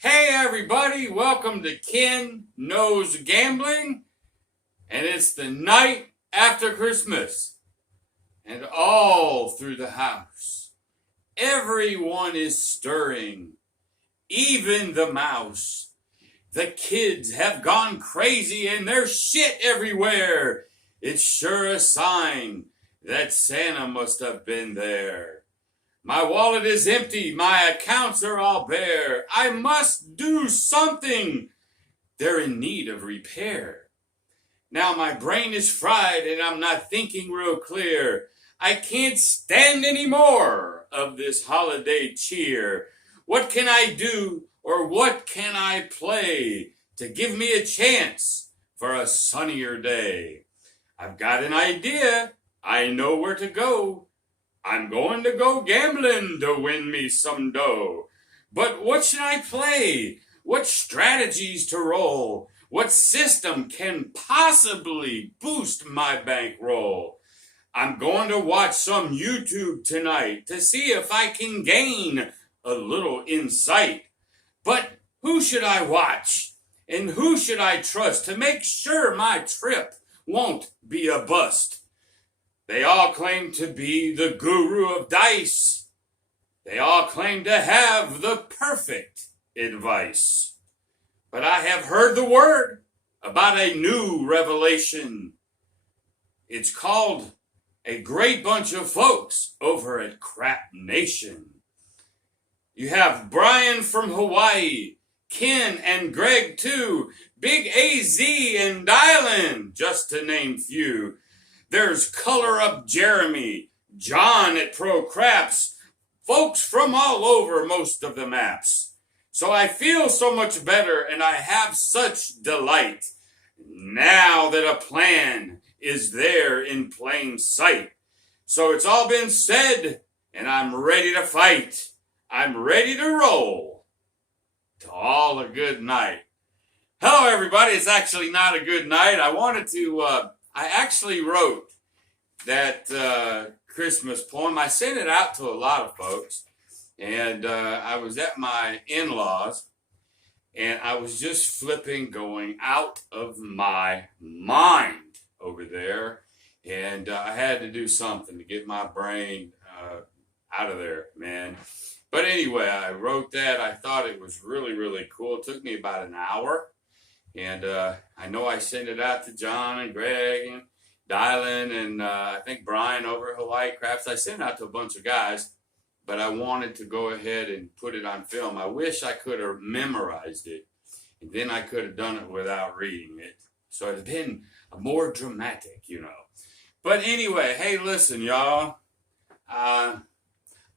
Hey everybody, welcome to Ken Knows Gambling, and it's the night after Christmas, and all through the house, everyone is stirring, even the mouse. The kids have gone crazy and there's shit everywhere. It's sure a sign that Santa must have been there. My wallet is empty, my accounts are all bare. I must do something. They're in need of repair. Now my brain is fried and I'm not thinking real clear. I can't stand any more of this holiday cheer. What can I do or what can I play to give me a chance for a sunnier day? I've got an idea. I know where to go. I'm going to go gambling to win me some dough. But what should I play? What strategies to roll? What system can possibly boost my bankroll? I'm going to watch some YouTube tonight to see if I can gain a little insight. But who should I watch? And who should I trust to make sure my trip won't be a bust? They all claim to be the guru of dice. They all claim to have the perfect advice. But I have heard the word about a new revelation. It's called a great bunch of folks over at Crap Nation. You have Brian from Hawaii, Ken and Greg too, Big AZ and Dylan, just to name few. There's Color Up Jeremy, John at Pro Craps, folks from all over most of the maps. So I feel so much better and I have such delight now that a plan is there in plain sight. So it's all been said and I'm ready to fight. I'm ready to roll. To all a good night. Hello everybody, it's actually not a good night. I actually wrote that Christmas poem. I sent it out to a lot of folks, and I was at my in-laws, and I was just flipping, going out of my mind over there, and I had to do something to get my brain out of there, man. But anyway, I wrote that. I thought it was really, really cool. It took me about an hour. And I know I sent it out to John and Greg and Dylan and I think Brian over at Hawaii Crafts. I sent it out to a bunch of guys, but I wanted to go ahead and put it on film. I wish I could have memorized it, and then I could have done it without reading it. So it'd have been more dramatic, you know. But anyway, hey, listen, y'all. I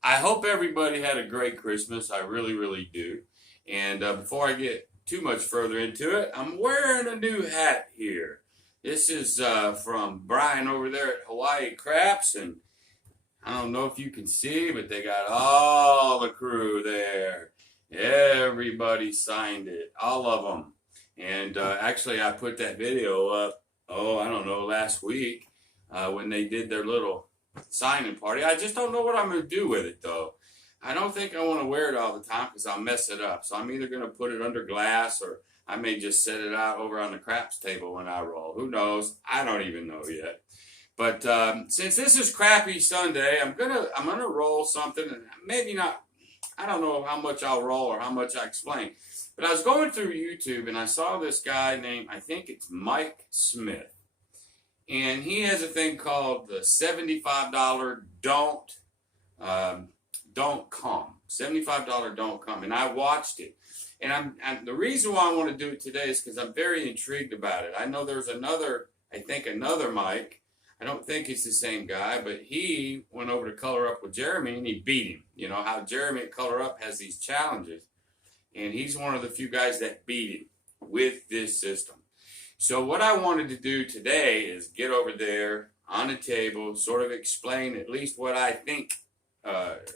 hope everybody had a great Christmas. I really, really do. And before I get too much further into it, I'm wearing a new hat here. This is from Brian over there at Hawaii Craps, and I don't know if you can see, but they got all the crew there. Everybody signed it, all of them. And actually, I put that video up, I don't know, last week when they did their little signing party. I just don't know what I'm going to do with it, though. I don't think I want to wear it all the time because I'll mess it up. So I'm either going to put it under glass or I may just set it out over on the craps table when I roll. Who knows? I don't even know yet. But since this is Crappy Sunday, I'm gonna roll something. Maybe not. I don't know how much I'll roll or how much I explain. But I was going through YouTube and I saw this guy named, I think it's Mike Smith. And he has a thing called the $75 don't come. $75 don't come. And I watched it. And the reason why I want to do it today is because I'm very intrigued about it. I know there's another Mike. I don't think it's the same guy, but he went over to Color Up with Jeremy and he beat him. You know how Jeremy at Color Up has these challenges. And he's one of the few guys that beat him with this system. So what I wanted to do today is get over there on a table, sort of explain at least what I think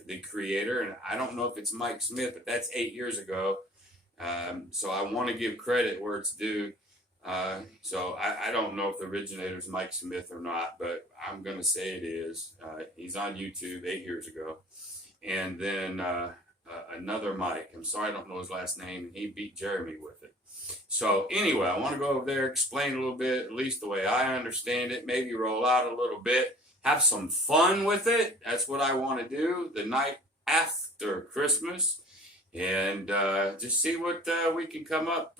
the creator, and I don't know if it's Mike Smith, but that's 8 years ago. So I want to give credit where it's due. So I don't know if the originator is Mike Smith or not, but I'm going to say it is. He's on YouTube 8 years ago. And then another Mike. I'm sorry I don't know his last name, and he beat Jeremy with it. So anyway, I want to go over there, explain a little bit, at least the way I understand it, maybe roll out a little bit, have some fun with it. That's what I want to do the night after Christmas, and just see what we can come up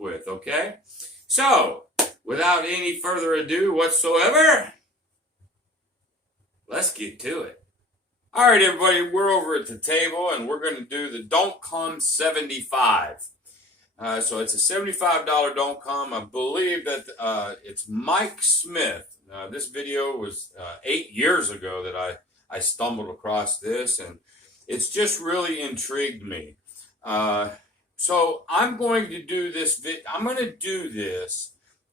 with, okay? So, without any further ado whatsoever, let's get to it. All right, everybody, we're over at the table, and we're going to do the Don't Come 75. So it's a $75 Don't Come. I believe that it's Mike Smith. This video was 8 years ago that I stumbled across this, and it's just really intrigued me. So I'm going to do this. I'm going to do this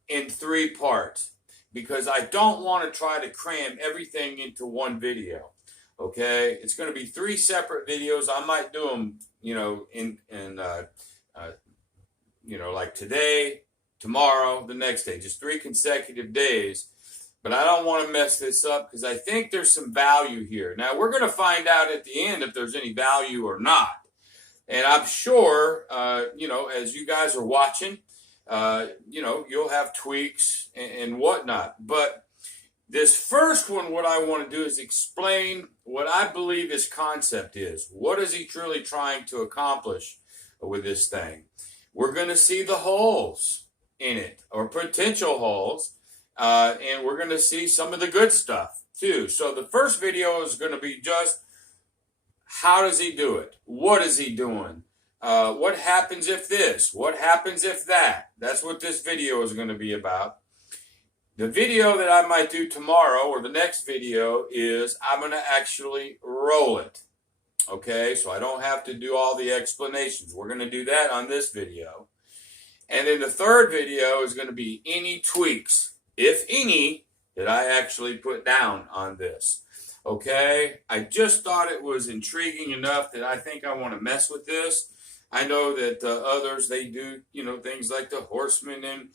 in 3 parts because I don't want to try to cram everything into one video. Okay, it's going to be 3 separate videos. I might do them, like today, tomorrow, the next day, just 3 consecutive days. But I don't want to mess this up because I think there's some value here. Now, we're going to find out at the end if there's any value or not. And I'm sure, as you guys are watching, you'll have tweaks and whatnot. But this first one, what I want to do is explain what I believe his concept is. What is he truly trying to accomplish with this thing? We're going to see the holes in it, or potential holes, and we're going to see some of the good stuff too. So the first video is going to be just how does he do it? What is he doing? What happens if this? What happens if that? That's what this video is going to be about. The video that I might do tomorrow or the next video is I'm going to actually roll it. Okay, so I don't have to do all the explanations. We're going to do that on this video. And then the third video is going to be any tweaks, if any, that I actually put down on this. Okay, I just thought it was intriguing enough that I think I want to mess with this. I know that others, they do, things like the horseman and,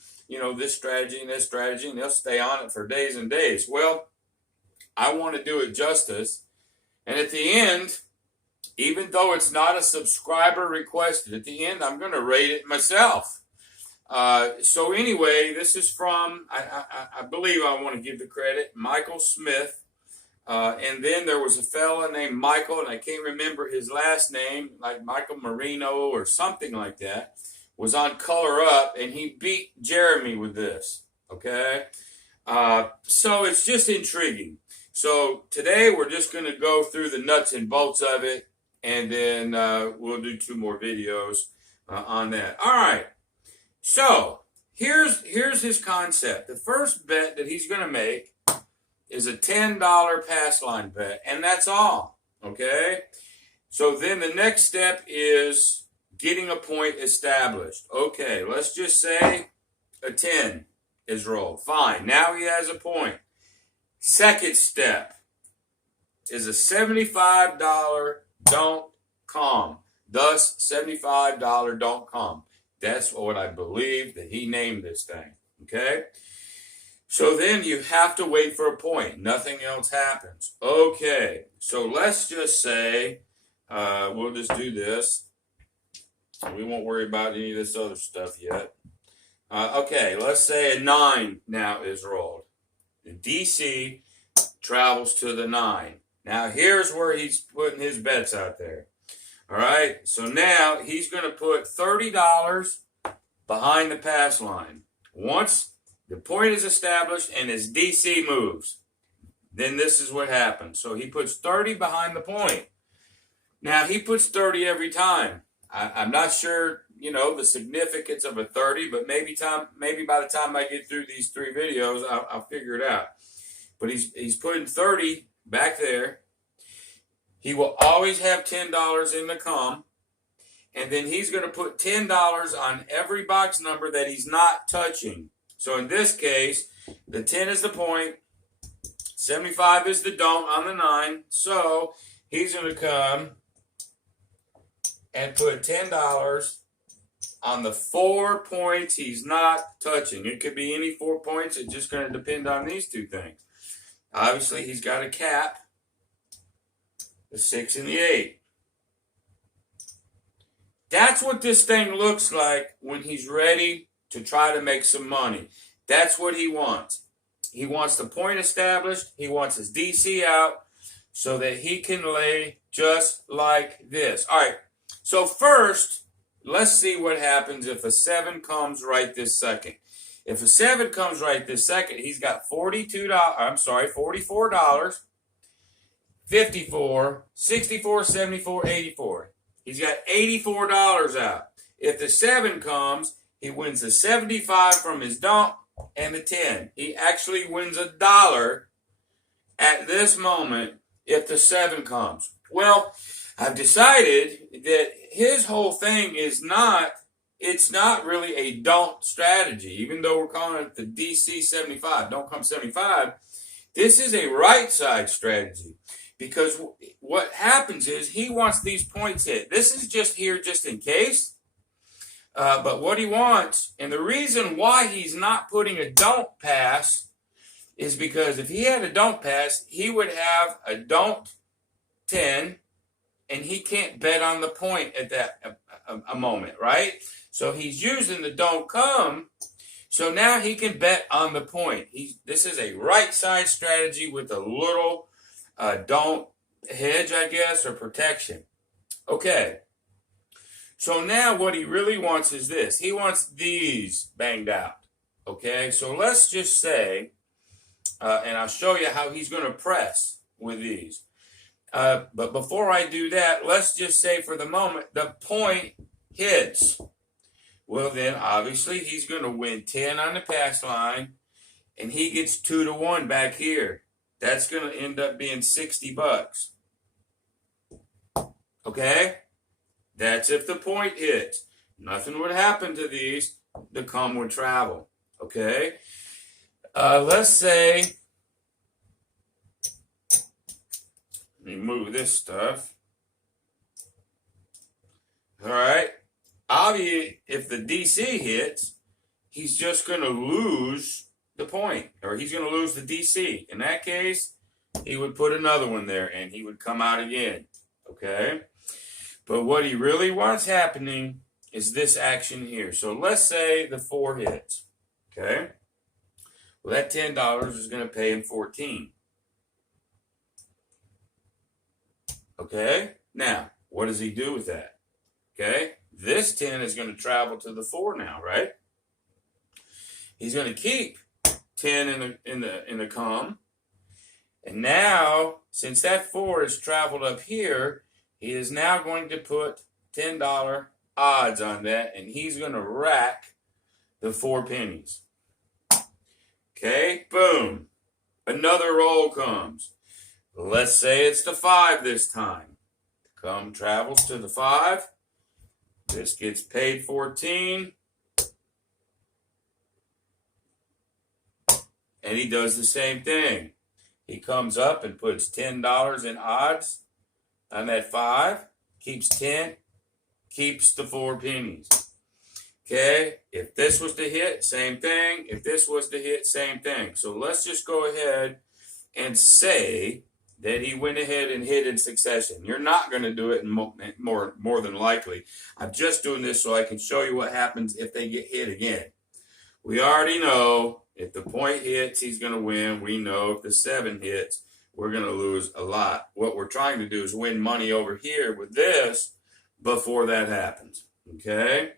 this strategy and that strategy, and they'll stay on it for days and days. Well, I want to do it justice. And at the end, even though it's not a subscriber requested, at the end, I'm going to rate it myself. So anyway, this is from, I believe I want to give the credit, Michael Smith. And then there was a fella named Michael, and I can't remember his last name, like Michael Marino or something like that, was on Color Up, and he beat Jeremy with this, okay? So it's just intriguing. So today we're just going to go through the nuts and bolts of it, and then we'll do 2 more videos on that. All right, so here's his concept. The first bet that he's going to make is a $10 pass line bet, and that's all, okay? So then the next step is getting a point established. Okay, let's just say a 10 is rolled. Fine, now he has a point. Second step is a $75 don't come. Thus, $75 don't come. That's what I believe that he named this thing, okay? So then you have to wait for a point. Nothing else happens. Okay, so let's just say, we'll just do this. We won't worry about any of this other stuff yet. Okay, let's say a 9 now is rolled. The DC travels to the 9. Now here's where he's putting his bets out there. All right, so now he's going to put $30 behind the pass line. Once the point is established and his DC moves, then this is what happens. So he puts 30 behind the point. Now he puts 30 every time. I'm not sure, the significance of a 30, but maybe by the time I get through these 3 videos, I'll figure it out. But he's putting 30 back there. He will always have $10 in the come. And then he's going to put $10 on every box number that he's not touching. So in this case, the 10 is the point, 75 is the don't on the 9. So he's going to come and put $10 on the 4 points he's not touching. It could be any 4 points. It's just going to depend on these 2 things. Obviously, he's got a cap, the 6 and the 8. That's what this thing looks like when he's ready to try to make some money. That's what he wants. He wants the point established. He wants his DC out so that he can lay just like this. All right. So first, let's see what happens if a 7 comes right this second. If a 7 comes right this second, he's got $44, 54, 64, 74, 84. He's got $84 out. If the 7 comes, he wins the 75 from his dump and the 10. He actually wins $1 at this moment if the 7 comes. Well, I've decided that his whole thing is it's not really a don't strategy, even though we're calling it the DC 75, don't come 75. This is a right side strategy. Because what happens is he wants these points hit. This is just here just in case. But what he wants, and the reason why he's not putting a don't pass is because if he had a don't pass, he would have a don't 10, and he can't bet on the point at that a moment, right? So he's using the don't come. So now he can bet on the point. This is a right side strategy with a little don't hedge, I guess, or protection. Okay. So now what he really wants is this. He wants these banged out. Okay. So let's just say, and I'll show you how he's going to press with these. But before I do that, let's just say for the moment, the point hits. Well, then obviously he's going to win 10 on the pass line, and he gets 2-1 back here. That's going to end up being $60. Okay? That's if the point hits. Nothing would happen to these. The come would travel. Okay? Let's say, let me move this stuff. All right? Obviously, if the DC hits, he's just going to lose the point, or he's going to lose the DC. In that case, he would put another one there, and he would come out again, okay? But what he really wants happening is this action here. So let's say the 4 hits, okay? Well, that $10 is going to pay him 14. Okay? Now, what does he do with that? Okay? This 10 is going to travel to the 4 now, right? He's going to keep 10 in the come. And now, since that 4 has traveled up here, he is now going to put $10 odds on that, and he's going to rack the 4 pennies. Okay, boom. Another roll comes. Let's say it's the 5 this time. Come travels to the 5. This gets paid 14. And he does the same thing. He comes up and puts $10 in odds on that 5. Keeps 10. Keeps the 4 pennies. Okay? If this was to hit, same thing. If this was to hit, same thing. So let's just go ahead and say that he went ahead and hit in succession. You're not going to do it more than likely. I'm just doing this so I can show you what happens if they get hit again. We already know if the point hits, he's going to win. We know if the 7 hits, we're going to lose a lot. What we're trying to do is win money over here with this before that happens. Okay?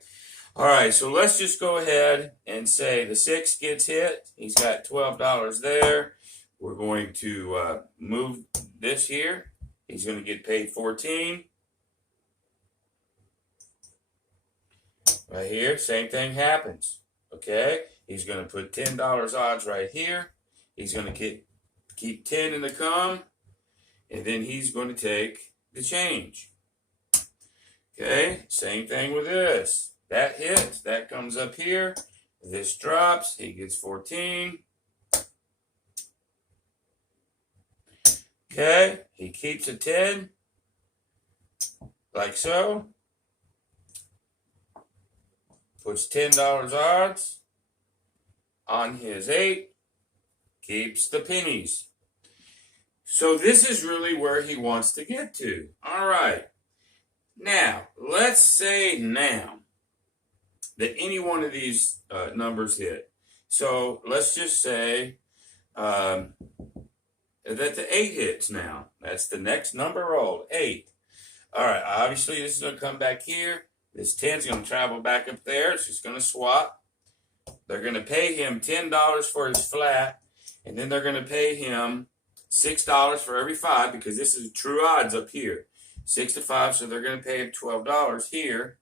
All right, so let's just go ahead and say the 6 gets hit. He's got $12 there. We're going to move this here. He's going to get paid 14. Right here, same thing happens. Okay, he's going to put $10 odds right here. He's going to keep 10 in the come, and then he's going to take the change. Okay, same thing with this. That hits, that comes up here. This drops, he gets 14. Okay, he keeps a 10, like so. Puts $10 odds on his 8, keeps the pennies. So this is really where he wants to get to. All right. Now, let's say now that any one of these numbers hit. So let's just say that the 8 hits now. That's the next number rolled, 8. All right, obviously this is going to come back here. This 10 is going to travel back up there. It's just going to swap. They're going to pay him $10 for his flat, and then they're going to pay him $6 for every 5 because this is true odds up here. 6 to 5, so they're going to pay him $12 here.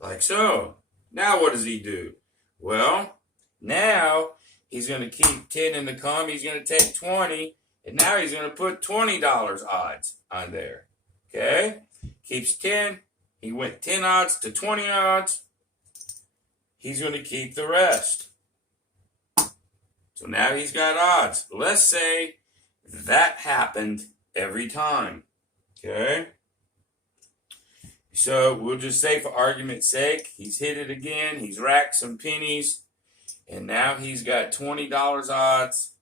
Like so. Now what does he do? Well, now he's going to keep 10 in the column. He's going to take 20, and now he's going to put $20 odds on there. Okay? Keeps 10. He went 10 odds to 20 odds. He's going to keep the rest. So now he's got odds. Let's say that happened every time. Okay? So we'll just say for argument's sake, he's hit it again. He's racked some pennies. And now he's got $20 odds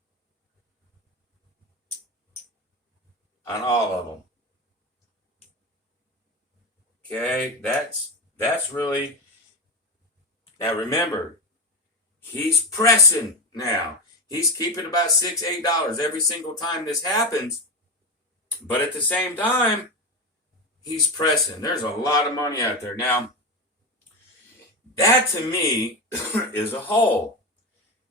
on all of them. Okay, that's really... Now remember, he's pressing now. He's keeping about $6, $8 every single time this happens. But at the same time, he's pressing. There's a lot of money out there. Now, that to me is a hole.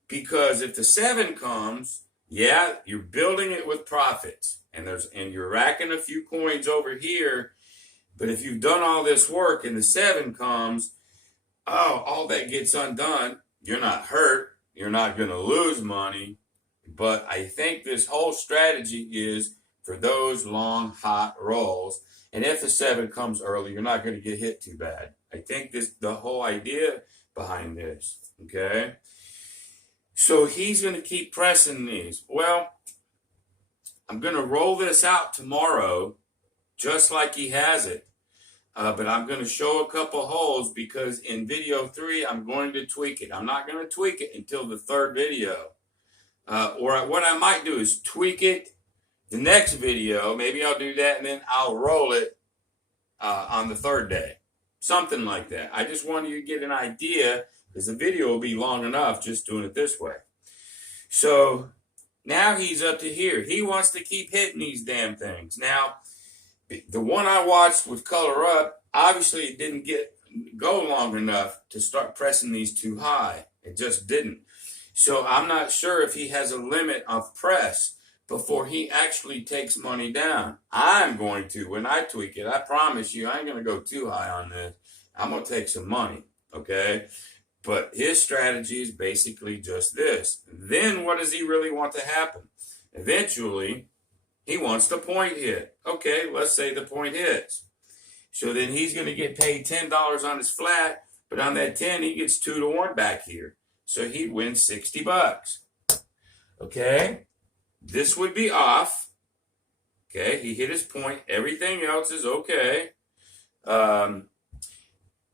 Because if the 7 comes, yeah, you're building it with profits. And you're racking a few coins over here. But if you've done all this work and the 7 comes, all that gets undone. You're not hurt. You're not going to lose money. But I think this whole strategy is for those long, hot rolls. And if the 7 comes early, you're not going to get hit too bad. I think the whole idea behind this. Okay? So he's going to keep pressing these. Well, I'm going to roll this out tomorrow just like he has it. But I'm going to show a couple holes because in video 3, I'm going to tweak it. I'm not going to tweak it until the 3rd video. Or what I might do is tweak it the next video. Maybe I'll do that and then I'll roll it on the 3rd day. Something like that. I just want you to get an idea because the video will be long enough just doing it this way. So now he's up to here. He wants to keep hitting these damn things. Now, the one I watched with color up, obviously it didn't go long enough to start pressing these too high. It just didn't. So I'm not sure if he has a limit of press before he actually takes money down. I'm going to, when I tweak it, I promise you, I ain't going to go too high on this. I'm going to take some money, okay? But his strategy is basically just this. Then what does he really want to happen? Eventually, he wants the point hit. Okay, let's say the point hits. So then he's going to get paid $10 on his flat, but on that 10, he gets 2 to 1 back here. So he'd win $60. Okay, this would be off. Okay, he hit his point. Everything else is okay.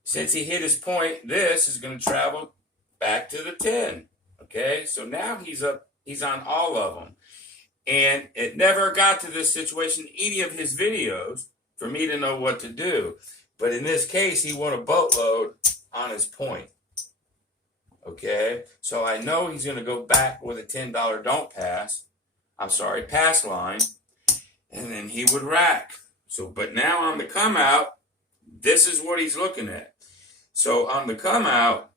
Since he hit his point, this is going to travel back to the 10. Okay, so now he's on all of them. And it never got to this situation in any of his videos for me to know what to do. But in this case, he won a boatload on his point. Okay? So I know he's going to go back with a $10 pass line. And then he would rack. So, but now on the come out, this is what he's looking at. So on the come out,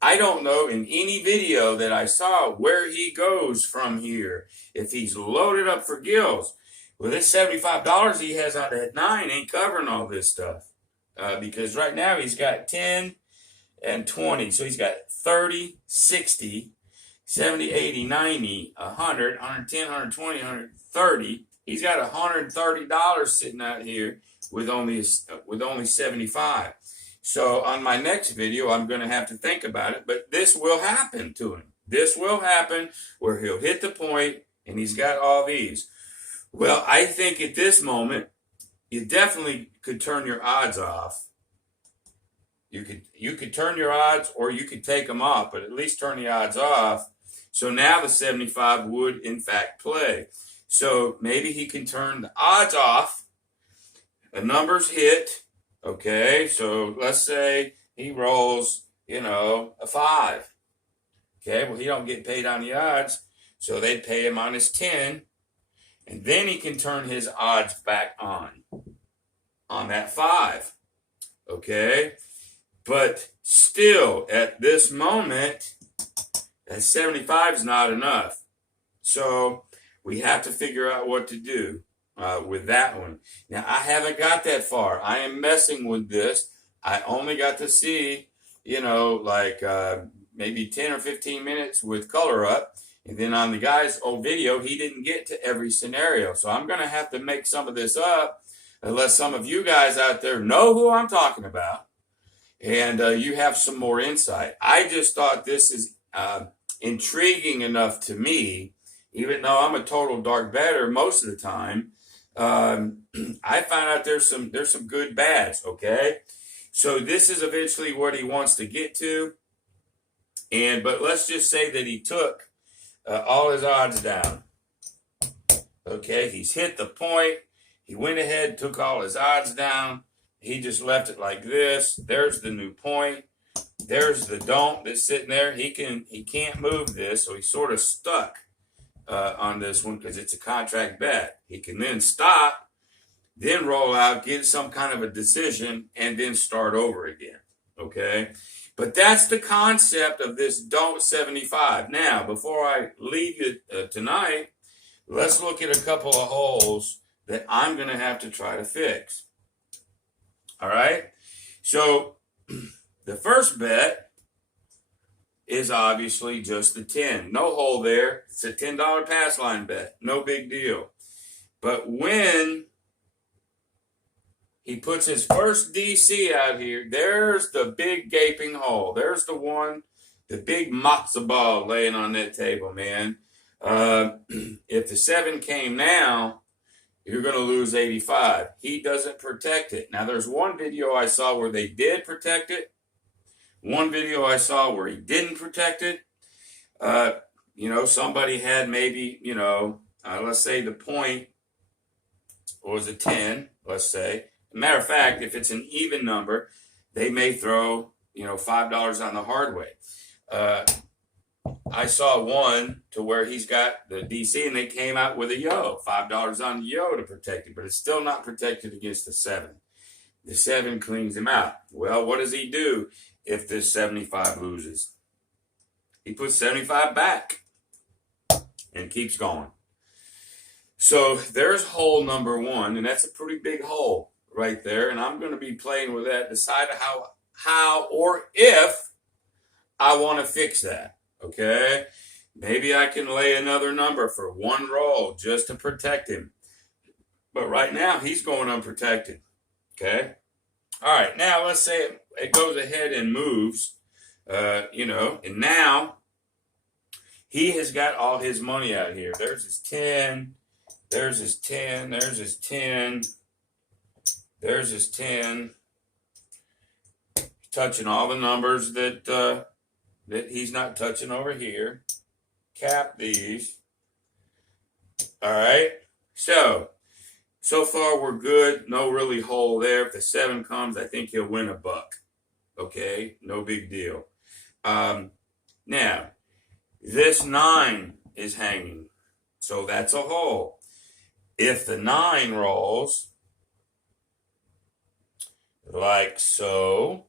I don't know in any video that I saw where he goes from here. If he's loaded up for gills. Well, this $75 he has on that 9 ain't covering all this stuff. Because right now he's got 10 and 20. So he's got 30, 60, 70, 80, 90, 100, 110, 120, 130. He's got $130 sitting out here with only 75. So on my next video, I'm going to have to think about it, but this will happen to him. This will happen where he'll hit the point and he's got all these. Well, I think at this moment, you definitely could turn your odds off. You could turn your odds or you could take them off, but at least turn the odds off. So now the 75 would in fact play. So maybe he can turn the odds off. A number's hit. Okay, so let's say he rolls, a 5. Okay, well, he don't get paid on the odds, so they'd pay him on his 10, and then he can turn his odds back on that 5. Okay, but still, at this moment, that 75 is not enough. So we have to figure out what to do with that one. Now, I haven't got that far. I am messing with this. I only got to see, maybe 10 or 15 minutes with color up. And then on the guy's old video, he didn't get to every scenario. So I'm going to have to make some of this up unless some of you guys out there know who I'm talking about and you have some more insight. I just thought this is intriguing enough to me, even though I'm a total dark better most of the time. I found out there's some good bads, okay? So this is eventually what he wants to get to. But let's just say that he took all his odds down. Okay, he's hit the point. He went ahead, took all his odds down. He just left it like this. There's the new point. There's the don't that's sitting there. He can't move this, so he's sort of stuck on this one because it's a contract bet. He can then stop, then roll out, get some kind of a decision, and then start over again. Okay? But that's the concept of this don't 75. Now, before I leave you tonight, let's look at a couple of holes that I'm going to have to try to fix. All right? So, the first bet is obviously just the 10. No hole there. It's a $10 pass line bet. No big deal. But when he puts his first DC out here, there's the big gaping hole. There's the one, the big matzo ball laying on that table, man. If the 7 came now, you're going to lose 85. He doesn't protect it. Now, there's one video I saw where they did protect it. One video I saw where he didn't protect it. Somebody had maybe, let's say the point was a 10, let's say. Matter of fact, if it's an even number, they may throw, $5 on the hard way. I saw one to where he's got the DC and they came out with a yo, $5 on the yo to protect it, but it's still not protected against the 7. The 7 cleans him out. Well, what does he do if this 75 loses? He puts 75 back and keeps going. So there's hole number 1, and that's a pretty big hole right there, and I'm going to be playing with that, decide how or if I want to fix that. Okay, maybe I can lay another number for one roll just to protect him. But right now, he's going unprotected. Okay, all right. Now let's say it goes ahead and moves. And now he has got all his money out here. There's his 10. There's his 10. There's his 10. There's his 10. Touching all the numbers that he's not touching over here. Cap these. All right. So far we're good. No really hole there. If the 7 comes, I think he'll win $1. Okay. No big deal. Now, this 9 is hanging. So that's a hole. If the 9 rolls, like so,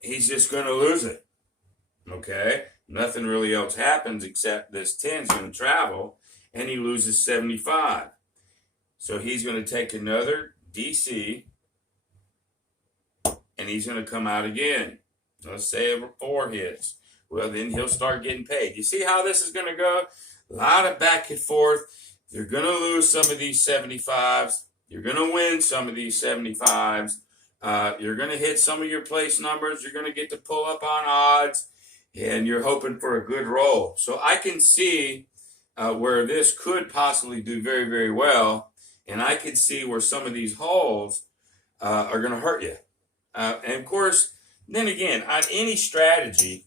he's just going to lose it. Okay? Nothing really else happens except this 10 is going to travel, and he loses 75. So he's going to take another DC, and he's going to come out again. Let's say 4 hits. Well, then he'll start getting paid. You see how this is going to go? A lot of back and forth. You're going to lose some of these 75s. You're going to win some of these 75s. You're going to hit some of your place numbers. You're going to get to pull up on odds, and you're hoping for a good roll. So I can see where this could possibly do very, very well, and I can see where some of these holes are going to hurt you. And, of course, then again, on any strategy,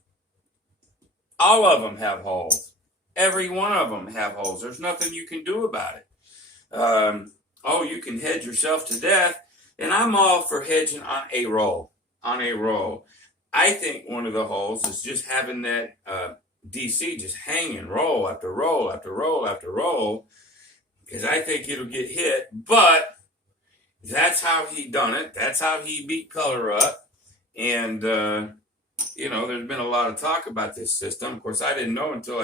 all of them have holes. Every one of them have holes. There's nothing you can do about it. Oh, you can hedge yourself to death. And I'm all for hedging on a roll. On a roll. I think one of the holes is just having that DC just hanging roll after roll after roll after roll. Because I think it'll get hit. But that's how he done it. That's how he beat color up. And, there's been a lot of talk about this system. Of course, I didn't know until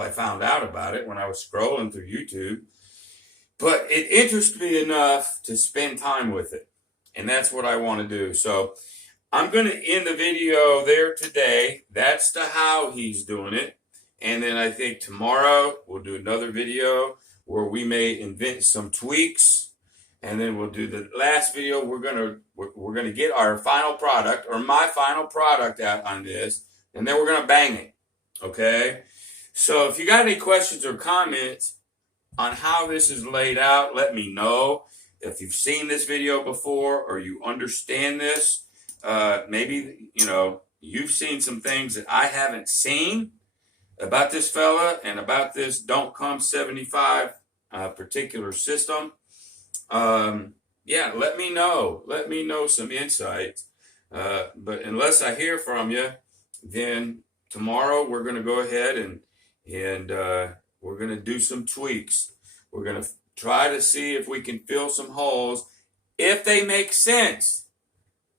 I found out about it when I was scrolling through YouTube. But it interests me enough to spend time with it. And that's what I want to do. So I'm going to end the video there today. That's the how he's doing it. And then I think tomorrow we'll do another video where we may invent some tweaks. And then we'll do the last video. We're gonna get our final product, or my final product, out on this, and then we're gonna bang it. Okay. So if you got any questions or comments on how this is laid out, let me know. If you've seen this video before or you understand this, maybe you've seen some things that I haven't seen about this fella and about this Don't Come 75 particular system. Let me know. Let me know some insights. But unless I hear from you, then tomorrow we're going to go ahead and we're going to do some tweaks. We're going to try to see if we can fill some holes if they make sense.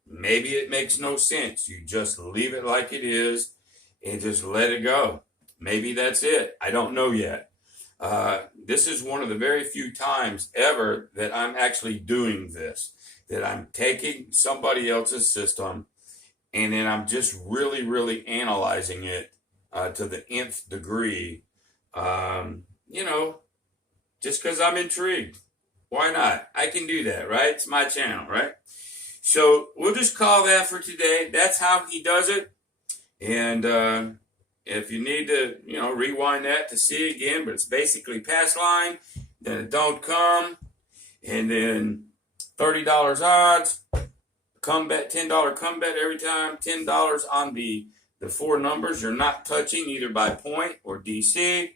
Maybe it makes no sense. You just leave it like it is and just let it go. Maybe that's it. I don't know yet. This is one of the very few times ever that I'm actually doing this, that I'm taking somebody else's system and then I'm just really, really analyzing it to the nth degree, just because I'm intrigued. Why not? I can do that, right? It's my channel, right? So we'll just call that for today. That's how he does it. And if you need to, rewind that to see it again, but it's basically pass line, then it don't come, and then $30 odds, comeback, $10 comeback every time, $10 on the four numbers you're not touching either by point or DC.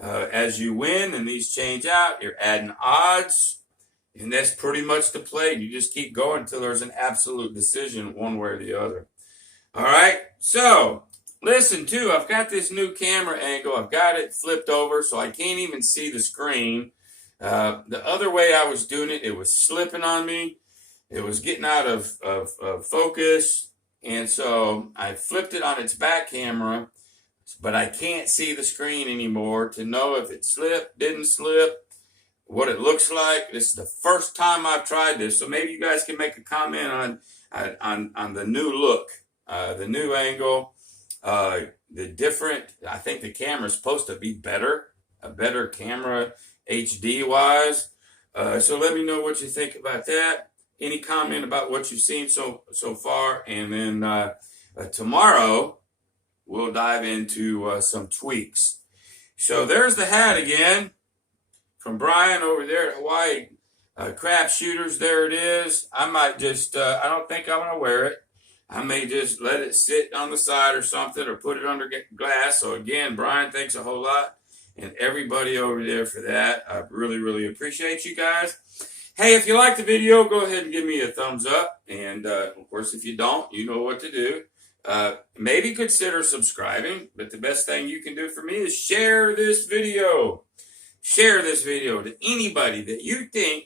As you win and these change out, you're adding odds, and that's pretty much the play. You just keep going until there's an absolute decision one way or the other. All right, so listen, too, I've got this new camera angle. I've got it flipped over so I can't even see the screen. The other way I was doing it, it was slipping on me. It was getting out of focus. And so I flipped it on its back camera, but I can't see the screen anymore to know if it slipped, didn't slip, what it looks like. This is the first time I've tried this. So maybe you guys can make a comment on the new look, the new angle. The different, I think the camera is supposed to be better, a better camera HD wise. So let me know what you think about that. Any comment about what you've seen so far. And then tomorrow we'll dive into some tweaks. So there's the hat again from Brian over there at Hawaii Crap Shooters. There it is. I might just, I don't think I'm going to wear it. I may just let it sit on the side or something, or put it under glass. So again, Brian, thanks a whole lot. And everybody over there for that. I really, really appreciate you guys. Hey, if you like the video, go ahead and give me a thumbs up. And of course, if you don't, you know what to do. Maybe consider subscribing. But the best thing you can do for me is share this video. Share this video to anybody that you think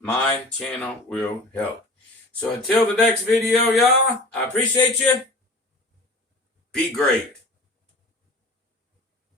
my channel will help. So until the next video, y'all, I appreciate you. Be great.